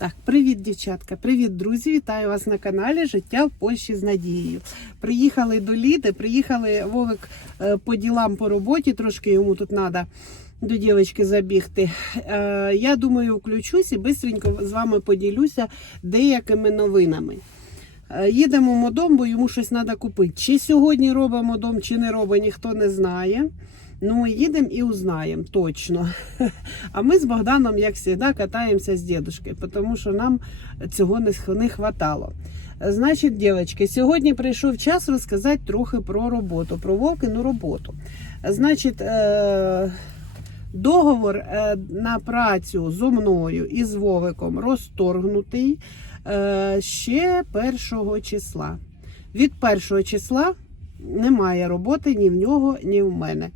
Так, привіт, дівчатка, привіт, друзі! Вітаю вас на каналі Життя в Польщі з Надією. Приїхали до Ліди, приїхали Вовик е, по ділам по роботі, трошки йому тут треба до дівчинки забігти. Е, Я думаю, включусь і швидко з вами поділюся деякими новинами. Е, Їдемо модом, бо йому щось треба купити. Чи сьогодні робимо дом, чи не робимо, ніхто не знає. Ну, їдемо і узнаємо точно. А ми з Богданом, як завжди, катаємося з дідушкою, тому що нам цього не хватало. Значить, дівчатки, сьогодні прийшов час розказати трохи про роботу, про Вовкину роботу. Значить, е- договор е, на працю зо мною і з Вовиком розторгнутий е, ще першого числа. Від першого числа немає роботи ні в нього, ні в мене.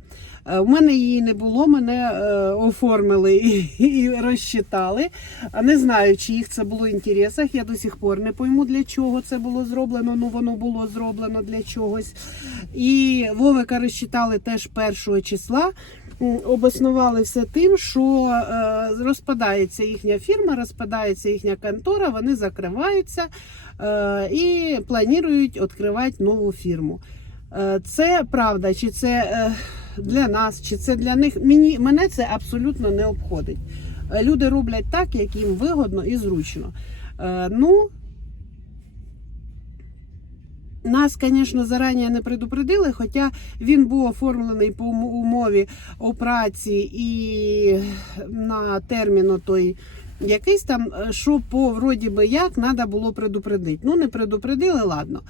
Е, У мене її не було, мене е, оформили і, розчитали. А не знаю, чи їх це було в інтересах. Я до сих пор не пойму, для чого це було зроблено. Ну воно було зроблено для чогось. І Вовика розчитали теж першого числа. Обоснували все тим, що е, розпадається їхня фірма, розпадається їхня контора, вони закриваються е, і планують відкривати нову фірму. Е, Це правда, чи це е, для нас, чи це для них. Мені, мене це абсолютно не обходить. Е, Люди роблять так, як їм вигодно і зручно. Е, Ну, нас, звісно, зарані не предупредили, хоча він був оформлений по умові о праці і на термін той якийсь там, е, що по вроді би як треба було предупредити. Ну, не предупредили, ладно.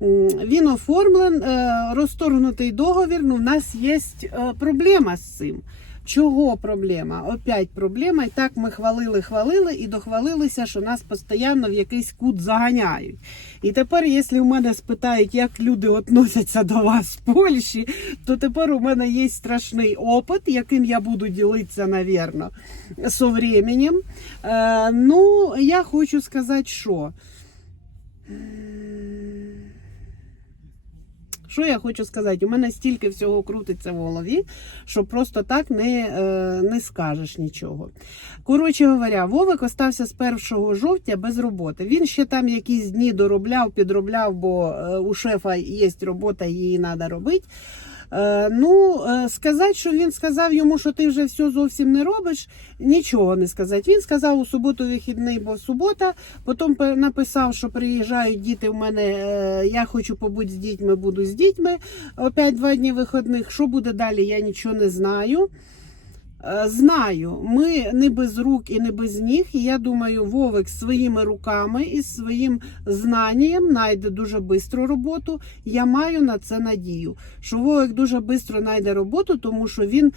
Він оформлен, е, розторгнутий договір. Ну, в нас є е, проблема з цим. Чого проблема? Опять проблема. І так ми хвалили, хвалили і дохвалилися, що нас постійно в якийсь кут заганяють. І тепер, якщо у мене спитають, як люди відносяться до вас в Польщі, то тепер у мене є страшний опит, яким я буду ділитися, навірно, со временем. Е, ну, я хочу сказати, що. Що я хочу сказати? У мене стільки всього крутиться в голові, що просто так не, е, не скажеш нічого. Коротше говоря, Вовик остався з 1 жовтня без роботи. Він ще там якісь дні доробляв, підробляв, бо е, у шефа є робота, її треба робити. Е, Ну, е, сказати, що він сказав йому, що ти вже все зовсім не робиш, нічого не сказати. Він сказав у суботу вихідний, бо субота. Потім написав, що приїжджають діти в мене. е, Я хочу побути з дітьми, буду з дітьми. Опять два дні вихідних. Що буде далі, я нічого не знаю. Е, Знаю, ми не без рук і не без ніг. І я думаю, Вовик своїми руками і своїм знанням знайде дуже швидко роботу. Я маю на це надію, що Вовик дуже швидко знайде роботу, тому що він.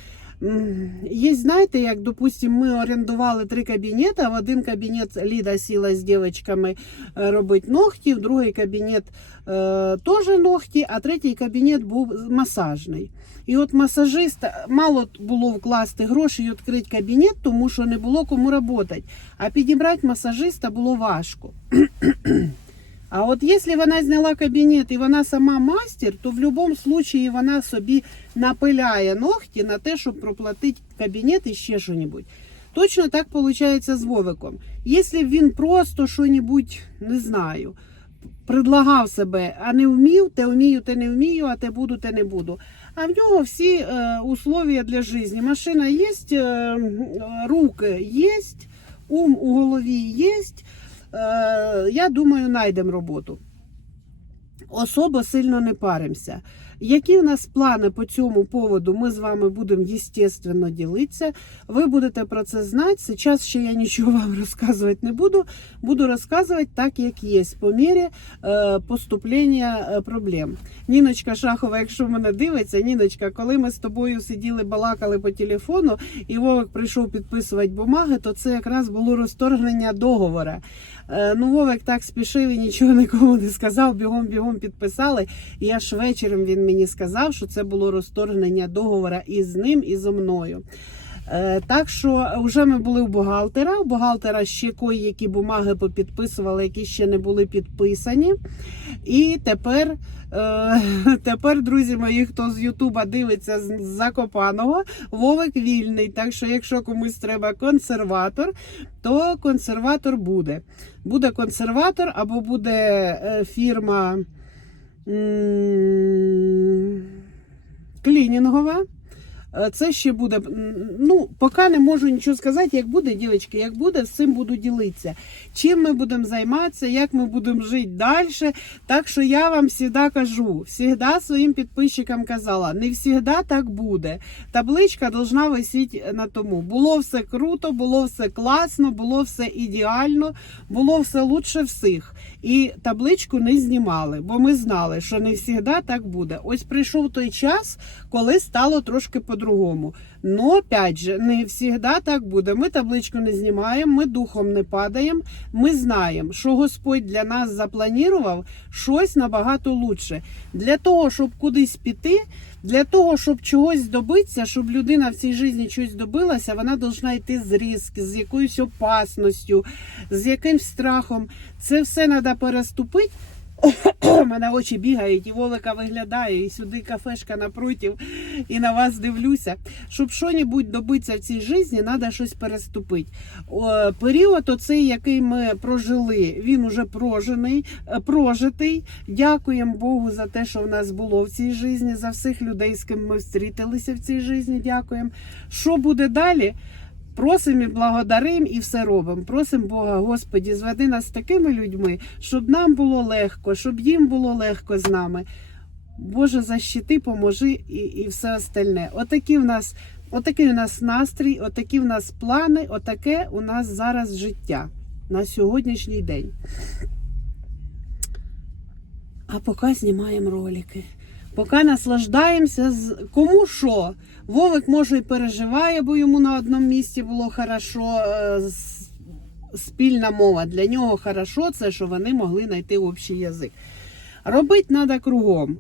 Є, знаєте, як, допустимо, ми орендували три кабінети. В один кабінет Ліда сіла з дівчатками е, робити ногті, в другий кабінет е, теж ногті, а третій кабінет був масажний. І от масажист мало було вкласти гроші і відкрити кабінет, тому що не було кому працювати. А підібрати масажиста було важко. А от якщо вона зняла кабінет і вона сама мастер, то в будь-якому випадку вона собі напиляє ногті на те, щоб проплатити кабінет і ще щось. Точно так виходить з Вовиком. Якщо він просто щось, не знаю, предлагав себе, а не вмів, те вмію, те не вмію, а те буду, те не буду. А в нього всі е, условия для життя. Машина є, е, руки є, ум у голові є. Е, я думаю, знайдемо роботу. Особо сильно не паримося. Які в нас плани по цьому поводу, ми з вами будемо, естественно, ділитися. Ви будете про це знати. Зараз ще я нічого вам розказувати не буду. Буду розказувати так, як є, по мірі е, поступлення е, проблем. Ніночка Шахова, якщо мене дивиться, Ніночка, коли ми з тобою сиділи, балакали по телефону, і Вовик прийшов підписувати бумаги, то це якраз було розторгнення договора. Е, Ну, Вовик так спішив і нічого нікому не сказав, підписали. І аж вечором він мені сказав, що це було розторгнення договора і з ним, і зо мною. Е, Так що вже ми були у бухгалтера. У бухгалтера ще кої які бумаги попідписували, які ще не були підписані. І тепер, е, тепер, друзі мої, хто з Ютуба дивиться з Закопаного, Вовик вільний. Так що, якщо комусь треба консерватор, то консерватор буде. Буде консерватор або буде е, фірма клінінгова. Е, Це ще буде. Ну, поки не можу нічого сказати. Як буде, дівчатки, як буде, з цим буду ділитися. Чим ми будемо займатися, як ми будемо жити далі. Так що я вам завжди кажу, завжди своїм підписчикам казала, не завжди так буде. Табличка должна висіти на тому. Було все круто, було все класно, було все ідеально, було все лучше всіх. І табличку не знімали, бо ми знали, що не завжди так буде. Ось прийшов той час, коли стало трошки по-другому. Ну, опять же, не завжди так буде. Ми табличку не знімаємо, ми духом не падаємо. Ми знаємо, що Господь для нас запланував щось набагато лучше. Для того, щоб кудись піти, для того, щоб чогось добитися, щоб людина в цій житті щось добилася, вона повинна йти з ризки, з якоюсь опасністю, з якимсь страхом. Це все треба переступити. У мене очі бігають, і Вовика виглядає, і сюди кафешка напротив, і на вас дивлюся. Щоб що-небудь добитися в цій житті, треба щось переступити. Період, оцей, який ми прожили, він уже прожений, е, прожитий. Дякуємо Богу за те, що в нас було в цій житті, за всіх людей, з ким ми зустрілися в цій житті. Дякуємо. Що буде далі? Просимо і благодаримо і все робимо. Просимо Бога, Господі, зведи нас з такими людьми, щоб нам було легко, щоб їм було легко з нами. Боже, защити, поможи і, і все остальне. Отакі в нас, отакий у нас настрій, отакі в нас плани, отаке у нас зараз життя на сьогоднішній день. А поки знімаємо ролики. Поки наслаждаємося з кому що. Вовик може і переживає, бо йому на одному місці було хорошо. е, Спільна мова. Для нього хорошо це, що вони могли знайти общий язик. Робити треба кругом.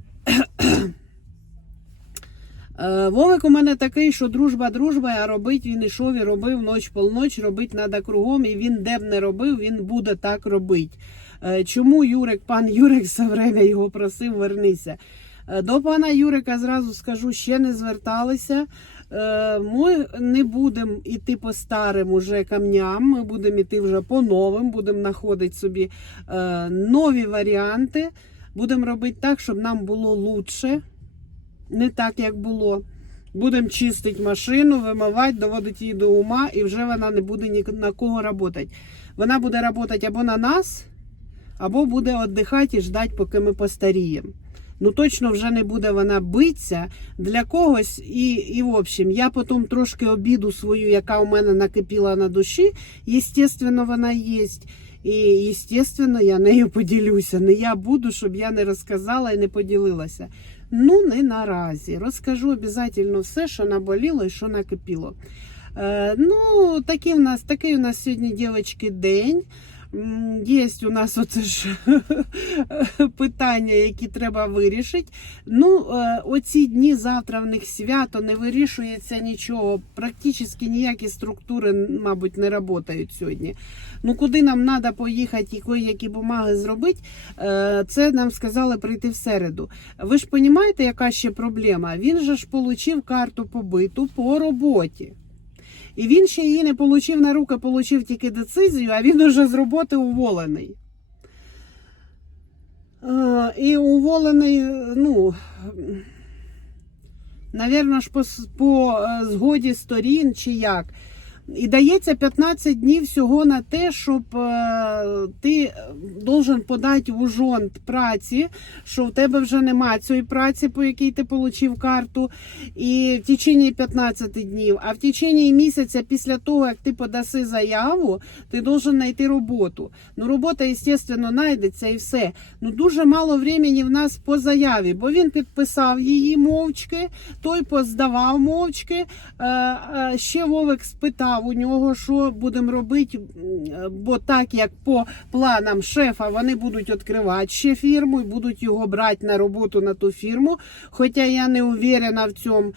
Е, Вовик у мене такий, що дружба дружба, а робить він ішов і робив ноч полноч, робити треба кругом, і він де б не робив, він буде так робити. Е, Чому Юрик, пан Юрик все время його просив, вернися. Е, До пана Юрика зразу скажу, ще не зверталися. Е, Ми не будемо йти по старим уже камням, ми будемо йти вже по новим, будемо знаходити собі е, нові варіанти. Будемо робити так, щоб нам було лучше, не так, як було. Будемо чистити машину, вимивати, доводити її до ума, і вже вона не буде ні на кого працювати. Вона буде працювати або на нас, або буде віддихати і ждати, поки ми постаріємо. Ну точно вже не буде вона битися для когось. І, і в общем, я потім трошки обіду свою, яка у мене накипіла на душі. Єстественно, вона є. І, єстественно, я нею поділюся. Не я буду, щоб я не розказала і не поділилася. Ну, не наразі. Розкажу обов'язково все, що наболіло і що накипіло. Е, ну, такий у нас, такий у нас сьогодні, дівчатки, день. М, Є у нас оце ж питання, які треба вирішити. Ну, е, оці дні завтра в них свято, не вирішується нічого. Практично ніякі структури, мабуть, не працюють сьогодні. Ну, куди нам треба поїхати і кої які бумаги зробити, е, це нам сказали прийти в середу. Ви ж розумієте, яка ще проблема? Він же ж отримав карту побиту по роботі. І він ще її не отримав на руки, отримав тільки децизію, а він уже з роботи уволений. І уволений, ну, навірно ж, по, по е, згоді сторін чи як. І дається 15 днів всього на те, щоб е, ти должен подати в ужон праці, що в тебе вже немає цієї праці, по якій ти отримав карту, і в течение 15 днів. А в течение місяця після того, як ти подаси заяву, ти должен знайти роботу. Ну, робота, звісно, знайдеться і все. Ну, дуже мало времени в нас по заяві, бо він підписав її мовчки, той поздавав мовчки. Е, е, ще Вовик спитав. У нього, що будемо робити, бо так як по планам шефа вони будуть відкривати ще фірму і будуть його брати на роботу на ту фірму. Хоча я не уверена в цьому.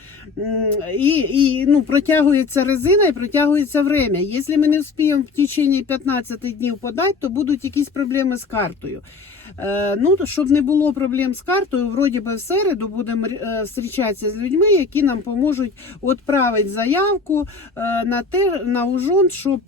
І, і ну, протягується резина і протягується время. Якщо ми не встигнемо в течение 15 днів подати, то будуть якісь проблеми з картою. Е, Ну, щоб не було проблем з картою, вроді би в середу будемо е, зустрічатися з людьми, які нам поможуть відправити заявку е, на те, на ужон, щоб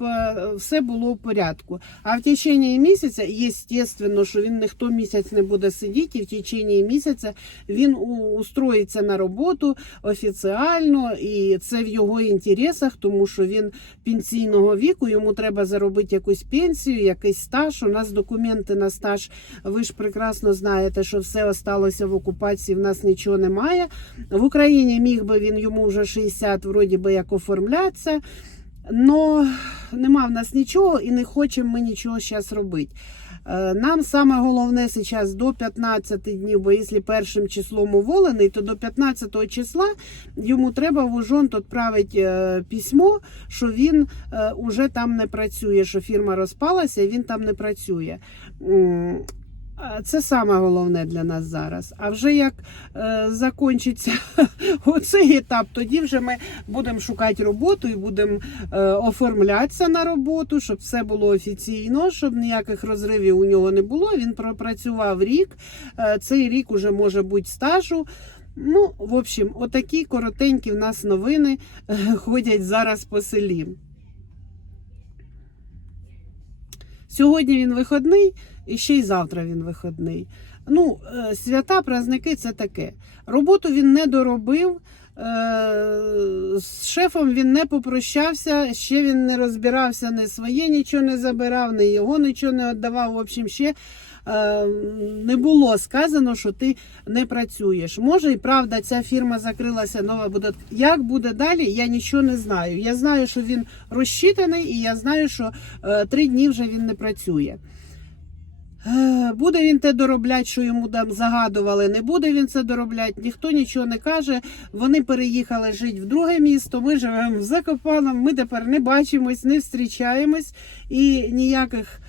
все було в порядку. А в течение місяця, естественно, що він ніхто місяць не буде сидіти, і в течение місяця він устроїться на роботу офіціально, і це в його інтересах, тому що він пенсійного віку, йому треба заробити якусь пенсію, якийсь стаж. У нас документи на стаж. Ви ж прекрасно знаєте, що все осталося в окупації. В нас нічого немає. В Україні міг би він йому вже 60, вроді би як оформлятися. Но нема в нас нічого і не хочемо ми нічого зараз робити. Е, Нам саме головне зараз до 15 днів, бо якщо першим числом уволений, то до 15 числа йому треба в ужонт відправити е, письмо, що він е, уже там не працює, що фірма розпалася і він там не працює. Це саме головне для нас зараз. А вже як е, закінчиться оцей етап, тоді вже ми будемо шукати роботу і будемо е, оформлятися на роботу, щоб все було офіційно, щоб ніяких розривів у нього не було. Він пропрацював рік. Е, цей рік уже може бути стажу. Ну, в общем, отакі коротенькі в нас новини е, ходять зараз по селі. Сьогодні він виходний, і ще й завтра він виходний. Ну, е, свята, праздники це таке. Роботу він не доробив. е, З шефом він не попрощався, ще він не розбирався, не своє нічого не забирав, не його нічого не віддавав. В общем, ще е, не було сказано, що ти не працюєш. Може, і правда, ця фірма закрилася, нова буде. Як буде далі, я нічого не знаю. Я знаю, що він розчитаний, і я знаю, що три дні вже він не працює. Е, Буде він те доробляти, що йому там загадували, не буде він це доробляти, ніхто нічого не каже. Вони переїхали жити в друге місто. Ми живемо в Закопаному, ми тепер не бачимось, не зустрічаємось і ніяких.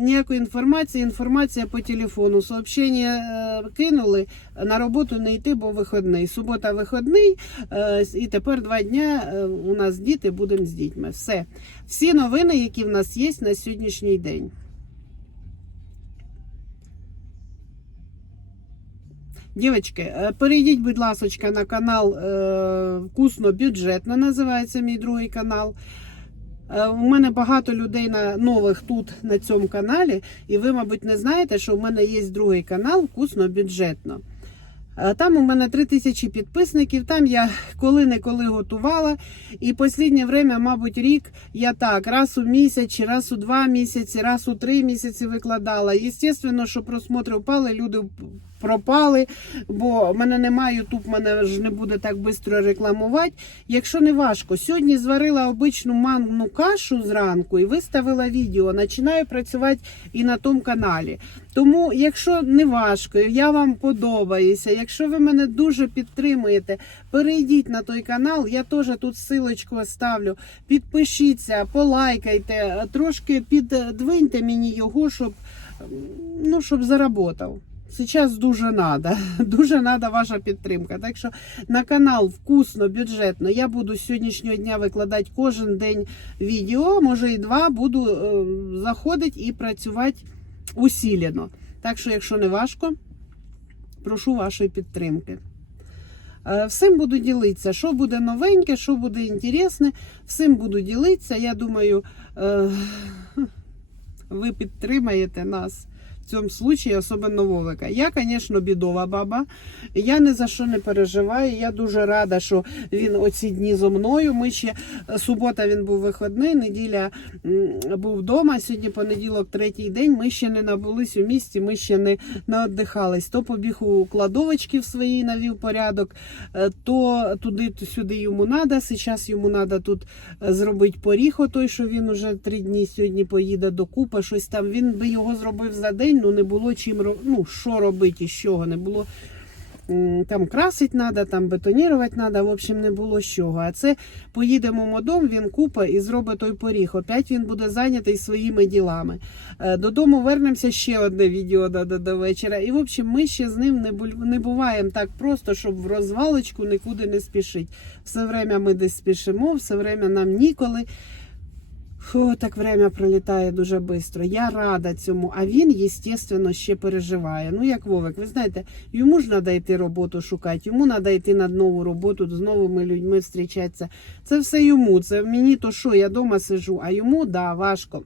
Ніякої інформації, інформація по телефону. Сообщення е, кинули на роботу не йти, бо виходний. Субота виходний, е, і тепер два дня у нас діти, будемо з дітьми. Все. Всі новини, які в нас є на сьогоднішній день. Дівчатки, е, перейдіть, будь ласка, на канал е, Вкусно бюджетно називається мій другий канал. Е, У мене багато людей на нових тут на цьому каналі, і ви, мабуть, не знаєте, що у мене є другий канал Вкусно бюджетно. Е, Там у мене 3 тисячі підписників. Там я коли-неколи готувала. І останнє время, мабуть, рік я так раз у місяць, раз у два місяці, раз у три місяці викладала. Єстественно, що просмотри впали, люди пропали, бо в мене немає Ютуб, мене ж не буде так швидко рекламувати. Якщо не важко, сьогодні зварила обичну манну кашу зранку і виставила відео. Починаю працювати і на тому каналі. Тому, якщо не важко, я вам подобаюся, якщо ви мене дуже підтримуєте, перейдіть на той канал. Я теж тут силочку оставлю. Підпишіться, полайкайте, трошки піддвиньте мені його, щоб, ну, щоб заработав. Зараз дуже надо, дуже надо ваша підтримка. Так що на канал вкусно, бюджетно. Я буду з сьогоднішнього дня викладати кожен день відео, може і два, буду е, заходити і працювати усілено. Так що, якщо не важко, прошу вашої підтримки. Е, Всім буду ділитися, що буде новеньке, що буде інтересне, всім буду ділитися. Я думаю, е, ви підтримаєте нас в цьому случаї, особливо Вовика. Я, звісно, бідова баба. Я ні за що не переживаю. Я дуже рада, що він оці дні зо мною. Ми ще субота він був виходний, неділя був вдома. Сьогодні понеділок, третій день. Ми ще не набулись у місті, ми ще не наоддихались. То побіг у кладовочки в своїй навів порядок, е, то туди, то сюди йому треба. Зараз йому треба тут е, зробити поріг, той, що він уже три дні сьогодні поїде до купи, щось там. Він би його зробив за день, ну не було чим ну, що робити, з чого не було. там красить треба, там бетонірувати треба, в общем, не було з чого. А це поїдемо модом, він купа і зробить той поріг. Опять він буде зайнятий своїми ділами. Е, Додому вернемося ще одне відео до, до, до вечора. І в общем, ми ще з ним не, не буваємо так просто, щоб в розвалочку нікуди не спішить. Все время ми десь спішимо, все время нам ніколи. Фу, так время пролітає дуже швидко. Я рада цьому. А він, естественно, ще переживає. Ну, як Вовик, ви знаєте, йому ж треба йти роботу шукати, йому треба йти на нову роботу, з новими людьми зустрічатися. Це все йому. Це мені то що, я вдома сижу, а йому да, важко.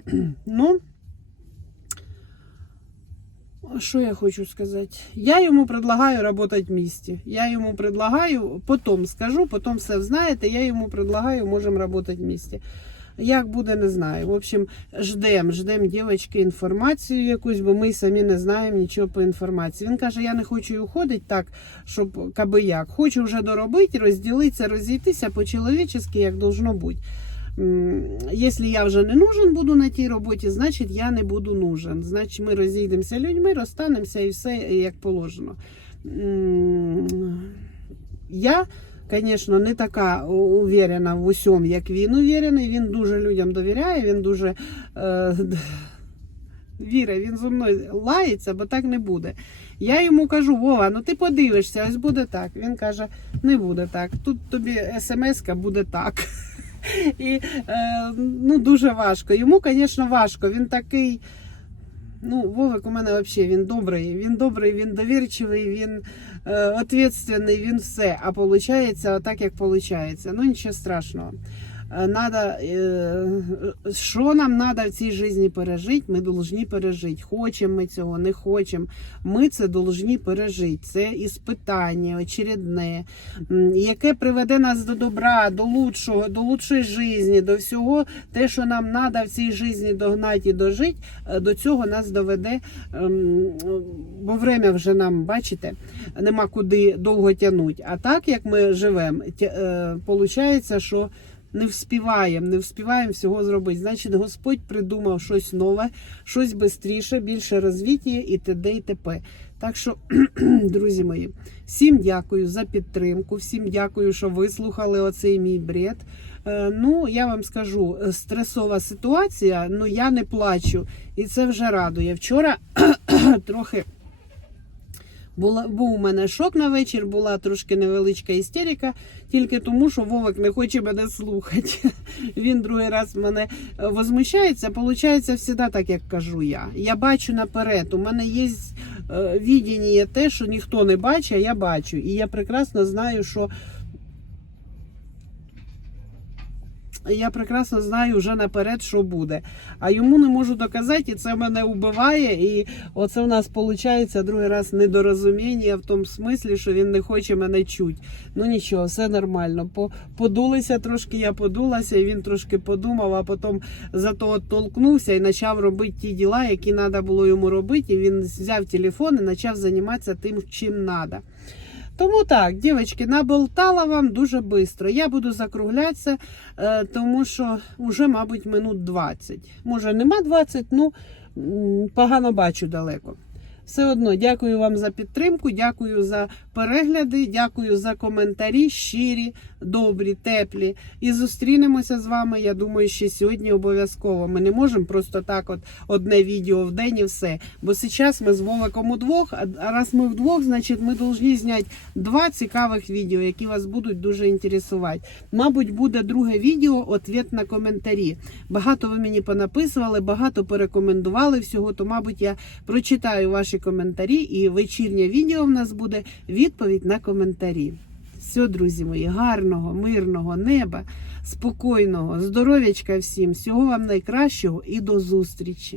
ну, що я хочу сказати? Я йому предлагаю працювати в місті. Я йому предлагаю, потім скажу, потім все знаєте, я йому предлагаю, можемо працювати в місті. Як буде, не знаю. В общем, ждемо, ждемо дівчатки інформацію якусь, бо ми самі не знаємо нічого по інформації. Він каже, я не хочу і уходити так, щоб каби як. Хочу вже доробити, розділитися, розійтися по-чоловічески, як должно бути. Якщо я вже не нужен буду на тій роботі, значить я не буду нужен. Значить, ми розійдемося людьми, розстанемося і все як положено. Я, звісно, не така уверена в усьому, як він уверений. Він дуже людям довіряє, він дуже е, вірить, він зі мною лається, бо так не буде. Я йому кажу, Вова, ну ти подивишся, ось буде так. Він каже, не буде так. Тут тобі смс-ка буде так. І е, ну, дуже важко. Йому, звісно, важко. Він такий. Ну, Вовик у мене взагалі він добрий. Він добрий, він довірчивий, він е, ответственний, він все. А виходить так, як виходить. Ну, нічого страшного. Е, Надо, е, що нам треба в цій житті пережити, ми повинні пережити. Хочемо ми цього, не хочемо. Ми це повинні пережити. Це іспитання очередне, яке приведе нас до добра, до лучшого, до лучшої житті, до всього те, що нам треба в цій житті догнати і дожити, е, до цього нас доведе. ем, Бо время вже нам, бачите, нема куди довго тягнути. А так як ми живемо, виходить, що не вспіваємо, не вспіваємо всього зробити. Значить, Господь придумав щось нове, щось швидше, більше розвиття і т.д. і т.п. Так що, друзі мої, всім дякую за підтримку, всім дякую, що вислухали оцей мій бред. Е, Ну, я вам скажу, стресова ситуація, ну я не плачу, і це вже радує. Вчора трохи. Була, був у мене шок на вечір, була трошки невеличка істерика, тільки тому, що Вовик не хоче мене слухати. Він другий раз мене е, возмущається. Получається завжди так, як кажу я. Я бачу наперед. У мене є е, відіння те, що ніхто не бачить, а я бачу. І я прекрасно знаю, що я прекрасно знаю вже наперед, що буде. А йому не можу доказати, і це мене вбиває. І оце у нас виходить другий раз недорозуміння в тому смислі, що він не хоче мене чути. Ну нічого, все нормально. По- Подулися трошки, я подулася, і він трошки подумав, а потім зато оттолкнувся і почав робити ті діла, які треба було йому робити. І він взяв телефон і почав займатися тим, чим треба. Тому так, дівчатки, наболтала вам дуже швидко. Я буду закруглятися, е, тому що вже, мабуть, минут 20. Може, нема 20, ну погано бачу далеко. Все одно дякую вам за підтримку, дякую за перегляди, дякую за коментарі, щирі, добрі, теплі. І зустрінемося з вами. Я думаю, ще сьогодні обов'язково. Ми не можемо просто так, от одне відео в день і все. Бо зараз ми з Вовиком удвох, а раз ми вдвох, значить ми повинні зняти два цікавих відео, які вас будуть дуже інтересувати. Мабуть, буде друге відео ответ на коментарі. Багато ви мені понаписували, багато порекомендували всього. То, мабуть, я прочитаю ваші коментарі, і вечірнє відео в нас буде відповідь на коментарі. Все, друзі мої, гарного, мирного неба, спокійного, здоров'ячка всім, всього вам найкращого і до зустрічі!